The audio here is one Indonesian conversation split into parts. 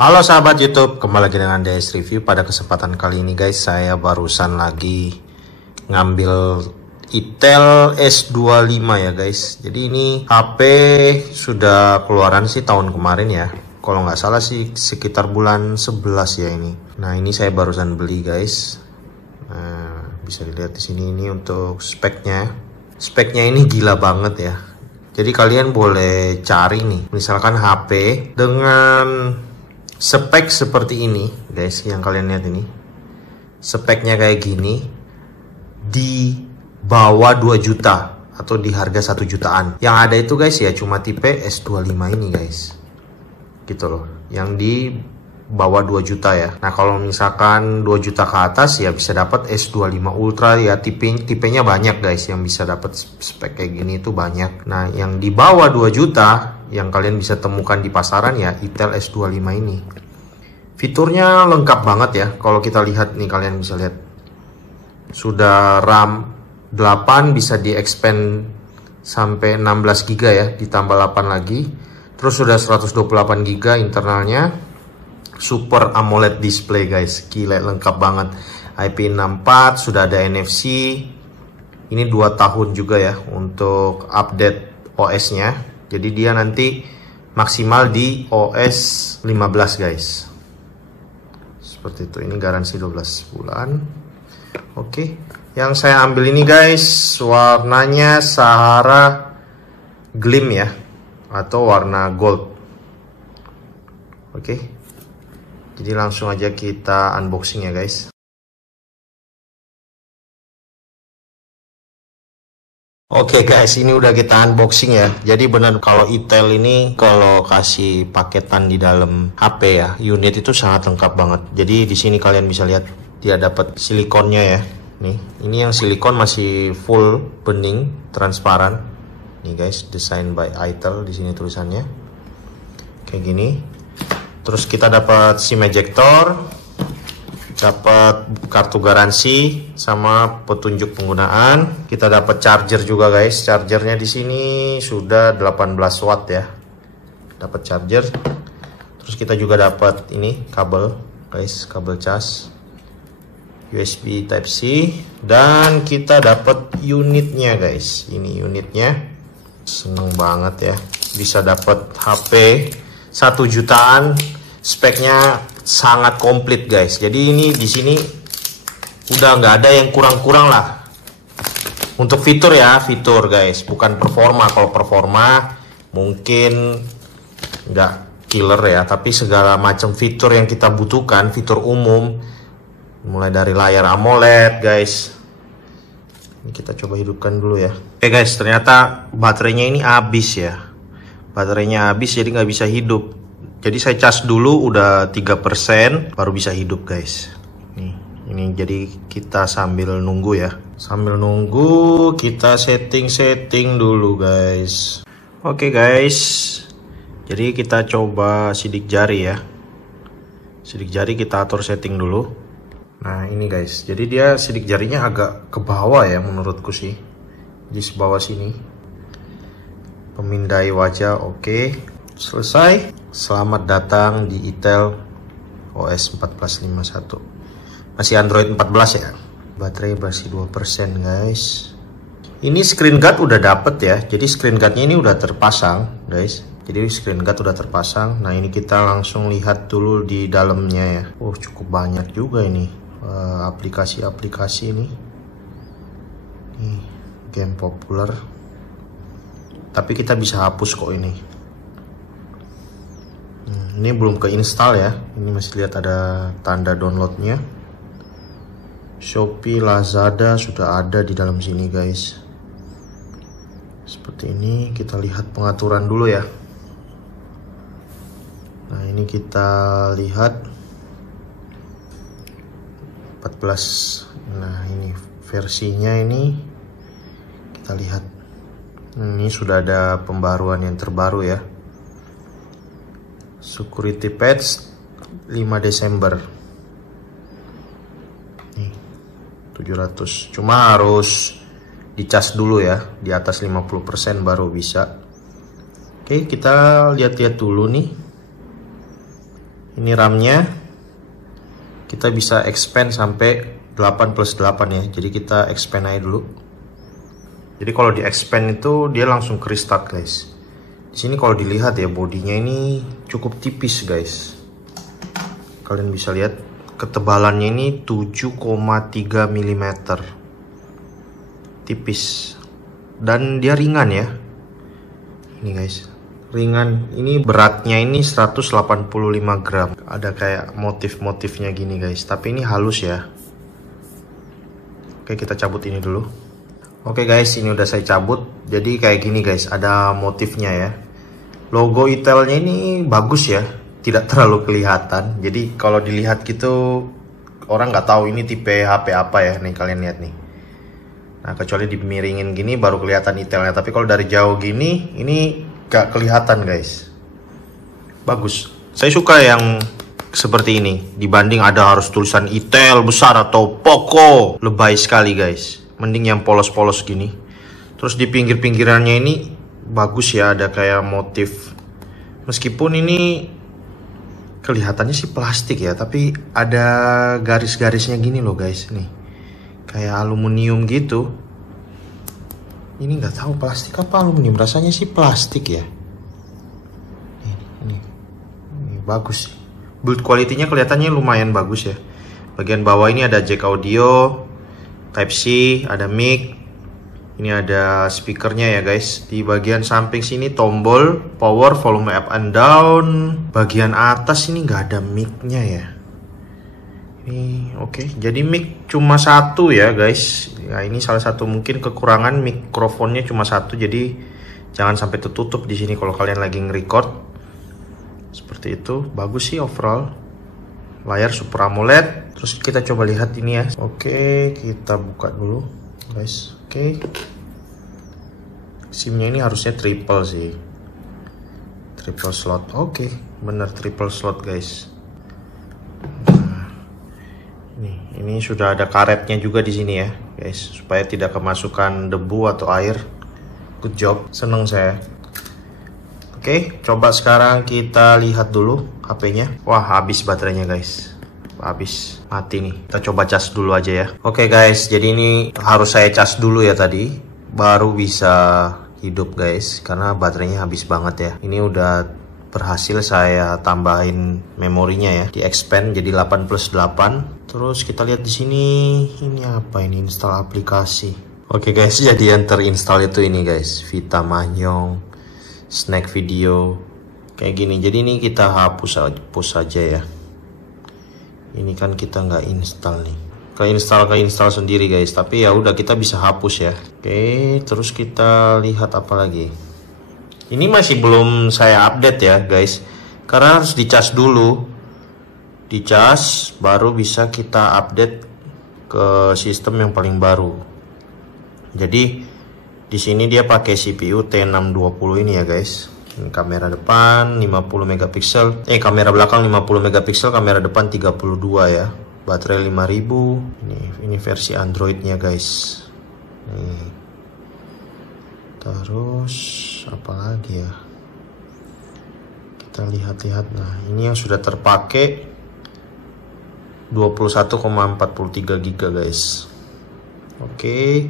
Halo sahabat YouTube, kembali lagi dengan DS Review. Pada kesempatan kali ini guys, saya barusan lagi ngambil Itel S25 ya guys. Jadi ini HP sudah keluaran sih tahun kemarin ya. Kalau nggak salah sih sekitar bulan 11 ya ini. Nah ini saya barusan beli guys. Nah, bisa dilihat di sini ini untuk speknya. Speknya ini gila banget ya. Jadi kalian boleh cari nih, misalkan HP dengan spek seperti ini guys, yang kalian lihat ini speknya kayak gini di bawah 2 juta atau di harga 1 jutaan. Yang ada itu guys ya cuma tipe S25 ini guys, gitu loh, yang di bawah 2 juta ya. Nah kalau misalkan 2 juta ke atas ya bisa dapat S25 Ultra ya, tipenya banyak guys yang bisa dapat spek kayak gini itu banyak. Nah yang di bawah 2 juta yang kalian bisa temukan di pasaran ya Itel S25 ini. Fiturnya lengkap banget ya. Kalau kita lihat nih, kalian bisa lihat sudah RAM 8, bisa di expand sampai 16 GB ya, ditambah 8 lagi. Terus sudah 128 GB internalnya. Super AMOLED display guys, gila lengkap banget. IP64, sudah ada NFC. Ini 2 tahun juga ya untuk update OS-nya. Jadi dia nanti maksimal di OS 15 guys. Seperti itu, ini garansi 12 bulan. Oke, yang saya ambil ini guys, warnanya Sahara Gleam ya, atau warna gold. Oke, jadi langsung aja kita unboxing ya guys. Oke guys, ini udah kita unboxing ya. Jadi benar kalau Itel ini kalau kasih paketan di dalam HP ya, unit itu sangat lengkap banget. Jadi di sini kalian bisa lihat dia dapat silikonnya ya. Nih, ini yang silikon masih full bening, transparan. Nih guys, design by Itel, di sini tulisannya. Kayak gini. Terus kita dapat SIM ejector, dapat kartu garansi sama petunjuk penggunaan. Kita dapat charger juga guys. Chargernya di sini sudah 18 watt ya. Dapat charger. Terus kita juga dapat ini kabel guys, kabel cas USB Type C, dan kita dapat unitnya guys. Ini unitnya. Seneng banget ya. Bisa dapat HP 1 jutaan. Speknya sangat komplit guys. Jadi ini di sini udah nggak ada yang kurang-kurang lah. Untuk fitur ya, fitur guys, bukan performa. Kalau performa mungkin nggak killer ya, tapi segala macam fitur yang kita butuhkan, fitur umum, mulai dari layar AMOLED guys. Ini kita coba hidupkan dulu ya. Oke guys, ternyata baterainya ini habis ya. Baterainya habis jadi nggak bisa hidup. Jadi saya cas dulu udah 3% baru bisa hidup guys. Nih, ini jadi kita sambil nunggu ya. Sambil nunggu kita setting dulu guys. Oke guys. Jadi kita coba sidik jari ya. Sidik jari kita atur setting dulu. Nah, ini guys. Jadi dia sidik jarinya agak ke bawah ya menurutku sih. Di bawah sini. Pemindai wajah oke. Selesai. Selamat datang di Itel OS 1451. Masih Android 14 ya. Baterai masih 2% guys. Ini screen guard udah dapet ya. Jadi screen guardnya ini udah terpasang guys. Jadi screen guard udah terpasang. Nah ini kita langsung lihat dulu di dalamnya ya. Oh cukup banyak juga ini aplikasi-aplikasi ini. Nih, game populer. Tapi kita bisa hapus kok ini. Ini belum keinstall ya. Ini masih lihat ada tanda downloadnya. Shopee, Lazada sudah ada di dalam sini guys. Seperti ini. Kita lihat pengaturan dulu ya. Nah ini kita lihat 14. Nah ini versinya ini kita lihat. Ini sudah ada pembaruan yang terbaru ya. Security patch 5 Desember. Nih, 700. Cuma harus dicas dulu ya, di atas 50% baru bisa. Oke, kita lihat-lihat dulu nih. Ini RAM-nya kita bisa expand sampai 8+8 ya. Jadi kita expand aja dulu. Jadi kalau di expand itu dia langsung ke restart guys. Di sini kalau dilihat ya, bodinya ini cukup tipis guys. Kalian bisa lihat ketebalannya ini 7,3 mm. Tipis. Dan dia ringan ya. Ini guys, ringan. Ini beratnya ini 185 gram. Ada kayak motif-motifnya gini guys. Tapi ini halus ya. Oke, kita cabut ini dulu. Oke guys, ini udah saya cabut. Jadi kayak gini guys, ada motifnya ya. Logo Itelnya ini bagus ya, tidak terlalu kelihatan. Jadi kalau dilihat gitu, orang nggak tahu ini tipe HP apa ya. Nih kalian lihat nih. Nah, kecuali dimiringin gini baru kelihatan Itelnya. Tapi kalau dari jauh gini, ini gak kelihatan guys. Bagus. Saya suka yang seperti ini. Dibanding ada harus tulisan Itel besar atau Poco. Lebay sekali guys. Mending yang polos-polos gini. Terus di pinggir-pinggirannya ini bagus ya. Ada kayak motif. Meskipun ini kelihatannya sih plastik ya. Tapi ada garis-garisnya gini loh guys. Nih. Kayak aluminium gitu. Ini nggak tahu plastik apa aluminium. Rasanya sih plastik ya. Ini bagus. Build quality-nya kelihatannya lumayan bagus ya. Bagian bawah ini ada jack audio, Type C, ada mic. Ini ada speakernya ya guys. Di bagian samping sini tombol power, volume up and down. Bagian atas ini nggak ada mic-nya ya. Ini oke. Jadi mic cuma satu ya guys. Nah, ini salah satu mungkin kekurangan, mikrofonnya cuma satu. Jadi jangan sampai tertutup di sini kalau kalian lagi nge-record. Seperti itu. Bagus sih overall. Layar Super AMOLED. Terus kita coba lihat ini ya. Oke, kita buka dulu guys. Oke. SIM-nya ini harusnya triple sih. Triple slot. Oke, bener triple slot guys. Ini sudah ada karetnya juga di sini ya, guys, supaya tidak kemasukan debu atau air. Good job, seneng saya. Oke, coba sekarang kita lihat dulu HP-nya. Wah, habis baterainya guys. Habis, mati nih. Kita coba cas dulu aja ya. Oke guys, jadi ini harus saya cas dulu ya tadi, baru bisa hidup guys, karena baterainya habis banget ya. Ini udah berhasil saya tambahin memorinya ya, di expand jadi 8+8. Terus kita lihat di sini, ini apa ini, install aplikasi. Oke guys, jadi yang terinstall itu ini guys, Vita Mahjong, Snack Video, kayak gini. Jadi ini kita hapus aja ya. Ini kan kita nggak install nih, keinstall sendiri guys. Tapi ya udah, kita bisa hapus ya. Oke, terus kita lihat apa lagi. Ini masih belum saya update ya guys, karena harus dicas dulu. Dicas baru bisa kita update ke sistem yang paling baru. Jadi di sini dia pakai CPU T620 ini ya guys. Ini kamera depan 50 megapiksel, kamera belakang 50 megapiksel, kamera depan 32 ya. Baterai 5000. Ini versi Androidnya guys. Nih. Terus apa lagi ya? Kita lihat-lihat. Nah, ini yang sudah terpakai 21,43 GB guys. Oke.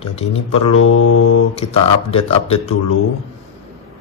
Jadi ini perlu kita update dulu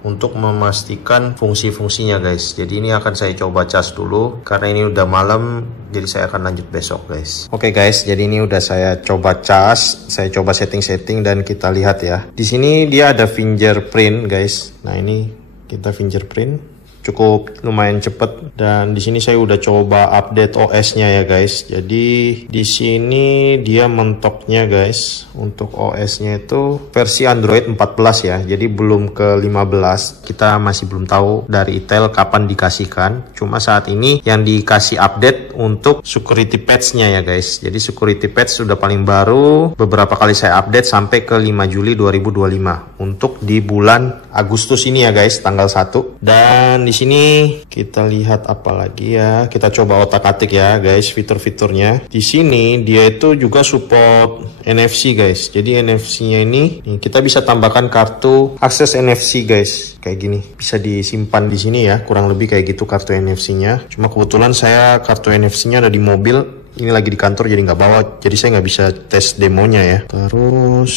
untuk memastikan fungsi-fungsinya guys. Jadi ini akan saya coba cas dulu karena ini udah malam, jadi saya akan lanjut besok guys. Oke guys, jadi ini udah saya coba cas, saya coba setting-setting dan kita lihat ya. Di sini dia ada fingerprint guys. Nah, ini kita fingerprint. Cukup lumayan cepet, dan di sini saya udah coba update OS-nya ya guys. Jadi di sini dia mentoknya guys, untuk OS-nya itu versi Android 14 ya. Jadi belum ke 15. Kita masih belum tahu dari Itel kapan dikasihkan. Cuma saat ini yang dikasih update update untuk security patch-nya ya guys. Jadi security patch sudah paling baru, beberapa kali saya update sampai ke 5 Juli 2025 untuk di bulan Agustus ini ya guys, tanggal 1. Dan di sini kita lihat apa lagi ya. Kita coba otak-atik ya guys fitur-fiturnya. Di sini dia itu juga support NFC guys. Jadi NFC-nya ini kita bisa tambahkan kartu akses NFC guys. Kayak gini. Bisa disimpan di sini ya. Kurang lebih kayak gitu kartu NFC-nya. Cuma kebetulan saya kartu NFC-nya ada di mobil. Ini lagi di kantor jadi nggak bawa. Jadi saya nggak bisa tes demonya ya. Terus,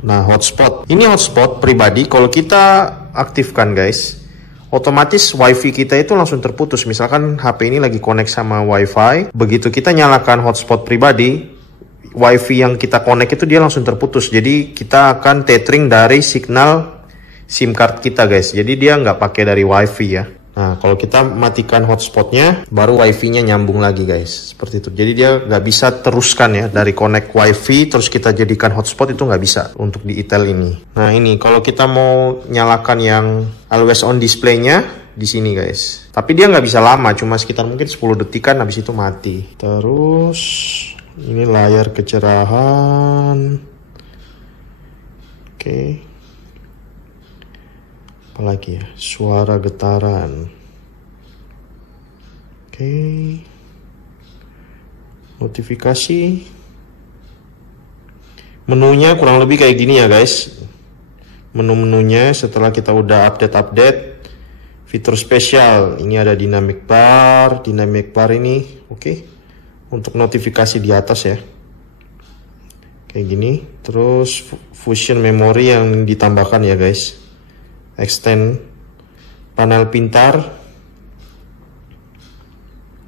nah hotspot. Ini hotspot pribadi. Kalau kita aktifkan guys, otomatis wifi kita itu langsung terputus. Misalkan HP ini lagi connect sama wifi. Begitu kita nyalakan hotspot pribadi, wifi yang kita connect itu dia langsung terputus. Jadi kita akan tethering dari signal SIM card kita guys. Jadi dia nggak pakai dari wifi ya. Nah kalau kita matikan hotspotnya, baru wifi-nya nyambung lagi guys. Seperti itu. Jadi dia nggak bisa teruskan ya dari connect wifi terus kita jadikan hotspot, itu nggak bisa untuk di itel ini. Nah ini kalau kita mau nyalakan yang always on display-nya di sini guys. Tapi dia nggak bisa lama, cuma sekitar mungkin 10 detikan habis itu mati. Terus ini layar kecerahan. Oke. Apalagi ya, suara getaran. Oke. Notifikasi. Menunya kurang lebih kayak gini ya guys. Menu-menunya setelah kita udah update fitur spesial. Ini ada dynamic bar. Dynamic bar ini oke. Untuk notifikasi di atas ya. Kayak gini. Terus fusion memory yang ditambahkan ya guys. Extend panel pintar.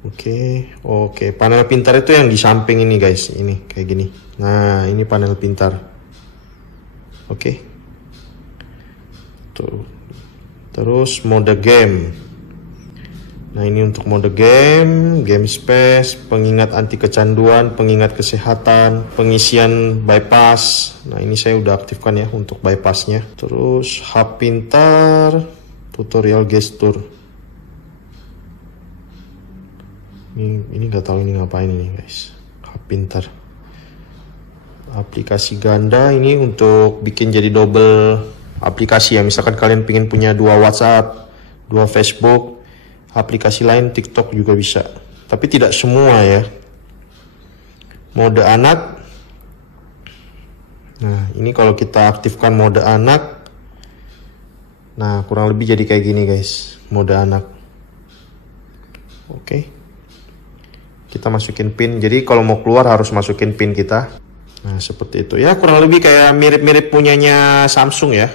Oke, panel pintar itu yang di samping ini guys, ini kayak gini. Nah ini panel pintar. Oke. Tuh. Terus mode game. Nah ini untuk mode game space, pengingat anti kecanduan, pengingat kesehatan, pengisian bypass. Nah ini saya udah aktifkan ya untuk bypassnya. Terus hub pintar, tutorial gestur. Ini nggak tahu ini ngapain ini guys. Hub pintar. Aplikasi ganda ini untuk bikin jadi double aplikasi ya. Misalkan kalian pengen punya 2 WhatsApp, 2 Facebook. Aplikasi lain TikTok juga bisa, tapi tidak semua ya. Mode anak. Nah ini kalau kita aktifkan mode anak, nah kurang lebih jadi kayak gini guys, mode anak. Oke. Kita masukin pin, jadi kalau mau keluar harus masukin pin kita. Nah seperti itu ya, kurang lebih kayak mirip-mirip punyanya Samsung ya.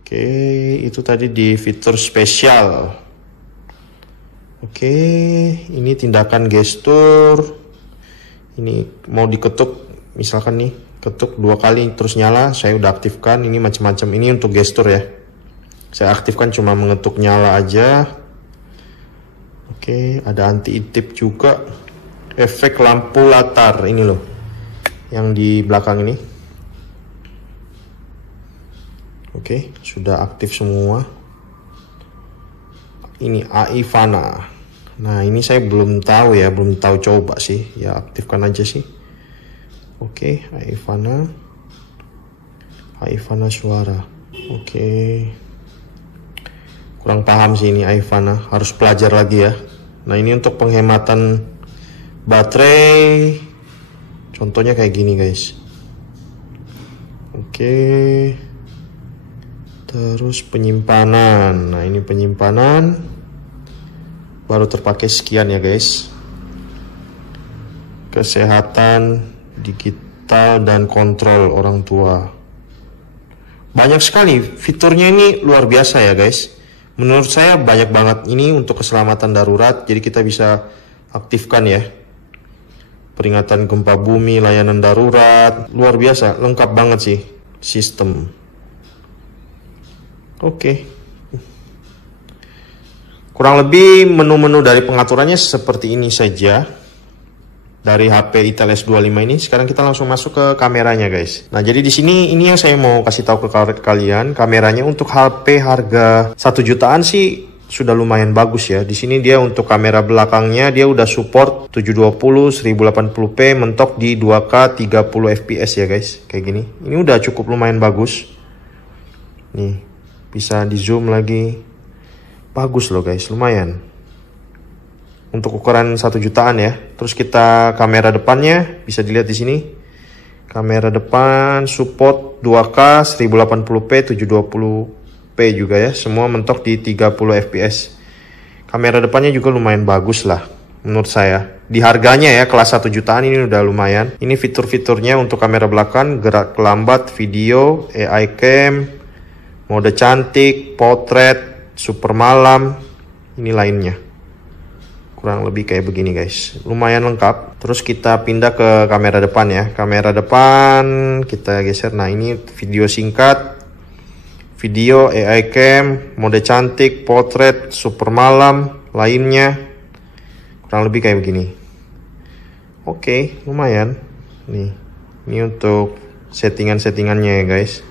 Oke, itu tadi di fitur spesial. Oke, ini tindakan gestur. Ini mau diketuk, misalkan nih, ketuk 2 kali terus nyala, saya udah aktifkan. Ini macam-macam, ini untuk gestur ya. Saya aktifkan cuma mengetuk nyala aja. Oke, ada anti-intip juga. Efek lampu latar, ini loh. Yang di belakang ini. Oke, sudah aktif semua. Ini AI Fana. Nah ini saya belum tahu ya, belum tahu coba sih. Ya aktifkan aja sih. Oke, AI Fana. AI Fana suara. Oke. Kurang paham sih ini AI Fana. Harus belajar lagi ya. Nah ini untuk penghematan baterai. Contohnya kayak gini guys. Oke. Terus penyimpanan. Nah ini penyimpanan baru terpakai sekian ya guys. Kesehatan digital dan kontrol orang tua. Banyak sekali fiturnya, ini luar biasa ya guys. Menurut saya banyak banget. Ini untuk keselamatan darurat, jadi kita bisa aktifkan ya. Peringatan gempa bumi, layanan darurat, luar biasa, lengkap banget sih sistem. Oke. Kurang lebih menu-menu dari pengaturannya seperti ini saja. Dari HP Itel S25 ini, sekarang kita langsung masuk ke kameranya guys. Nah jadi di sini ini yang saya mau kasih tahu ke kalian, kameranya untuk HP harga 1 jutaan sih sudah lumayan bagus ya. Di sini dia untuk kamera belakangnya dia udah support 720 1080p mentok di 2K 30 fps ya guys. Kayak gini. Ini udah cukup lumayan bagus. Nih, bisa di zoom lagi. Bagus loh guys, lumayan. Untuk ukuran 1 jutaan ya. Terus kita kamera depannya bisa dilihat di sini. Kamera depan support 2K 1080p 720p juga ya. Semua mentok di 30 fps. Kamera depannya juga lumayan bagus lah menurut saya. Di harganya ya kelas 1 jutaan ini udah lumayan. Ini fitur-fiturnya untuk kamera belakang, gerak lambat, video, AI cam, mode cantik, potret, super malam. Ini lainnya. Kurang lebih kayak begini guys, lumayan lengkap. Terus kita pindah ke kamera depan ya. Kamera depan kita geser. Nah ini video singkat, video, AI cam, mode cantik, potret, super malam, lainnya. Kurang lebih kayak begini. Oke, lumayan. Nih, ini untuk settingan-settingannya ya guys.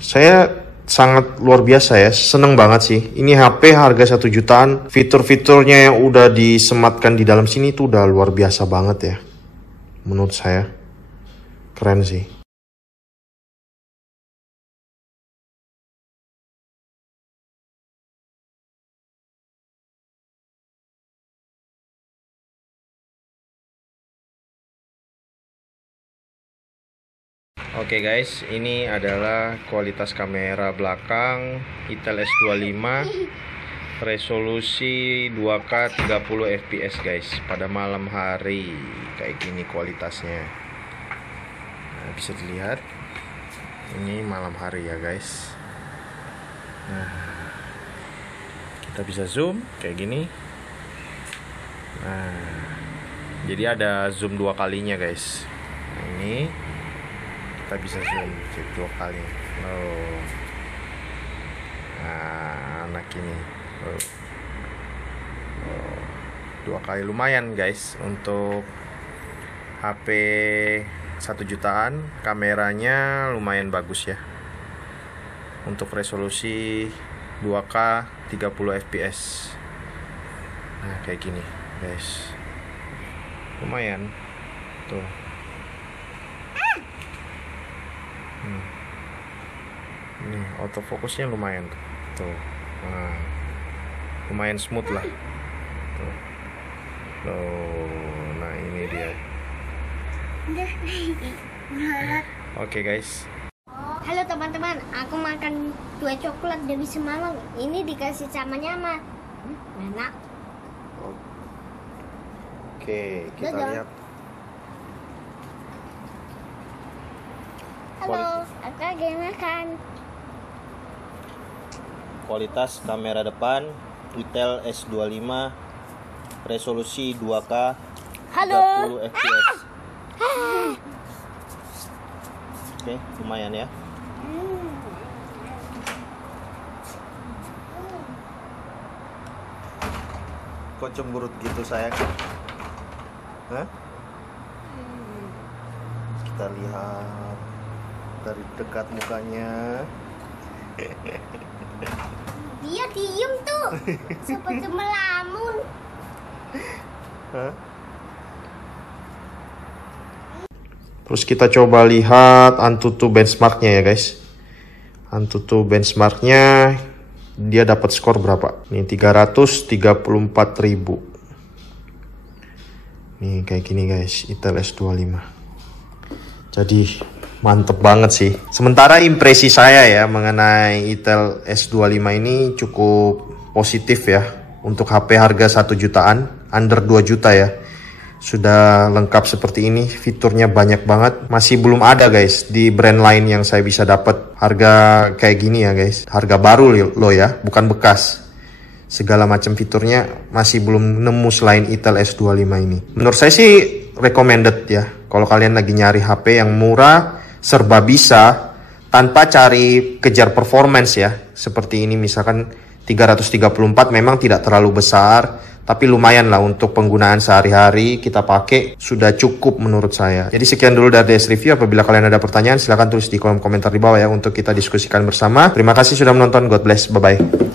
Saya sangat luar biasa ya, seneng banget sih. Ini HP harga 1 jutaan, fitur-fiturnya yang udah disematkan di dalam sini tuh udah luar biasa banget ya. Menurut saya, keren sih. Oke guys, ini adalah kualitas kamera belakang Itel S25 resolusi 2K 30 fps guys. Pada malam hari kayak gini kualitasnya. Nah, bisa dilihat ini malam hari ya guys. Nah, kita bisa zoom kayak gini. Nah, jadi ada zoom 2 kalinya guys. Nah, ini kita bisa zoom 2 kali. Oh. Nah, anak ini. Oh. 2 kali lumayan guys untuk HP 1 jutaan. Kameranya lumayan bagus ya. Untuk resolusi 2K 30 fps. Nah, kayak gini guys. Lumayan. Tuh. Ini autofocusnya lumayan tuh. Nah, lumayan smooth lah tuh. Nah ini dia. Oke guys. Halo teman-teman, aku makan kue coklat dari semalam. Ini dikasih sama nyama. Enak. Oke, kita lihat. Halo, aku lagi makan. Kualitas kamera depan Itel S25 resolusi 2K 30 fps. Oke, lumayan ya. Kok cemberut gitu sayang? Hah? Kita lihat dari dekat mukanya. Dia diem tuh, seperti melamun. Terus kita coba lihat Antutu benchmarknya ya guys. Antutu benchmarknya dia dapat skor berapa? Nih 334.000. Nih kayak gini guys, Itel S25. Jadi mantep banget sih. Sementara impresi saya ya mengenai Itel S25 ini cukup positif ya. Untuk HP harga 1 jutaan, under 2 juta ya. Sudah lengkap seperti ini, fiturnya banyak banget. Masih belum ada guys di brand lain yang saya bisa dapat harga kayak gini ya guys. Harga baru loh ya, bukan bekas. Segala macam fiturnya masih belum nemu selain Itel S25 ini. Menurut saya sih recommended ya. Kalau kalian lagi nyari HP yang murah, serba bisa, tanpa cari kejar performance ya. Seperti ini misalkan 334 memang tidak terlalu besar, tapi lumayan lah untuk penggunaan sehari-hari kita pakai, sudah cukup menurut saya. Jadi sekian dulu dari DS Review. Apabila kalian ada pertanyaan silahkan tulis di kolom komentar di bawah ya untuk kita diskusikan bersama. Terima kasih sudah menonton. God bless. Bye-bye.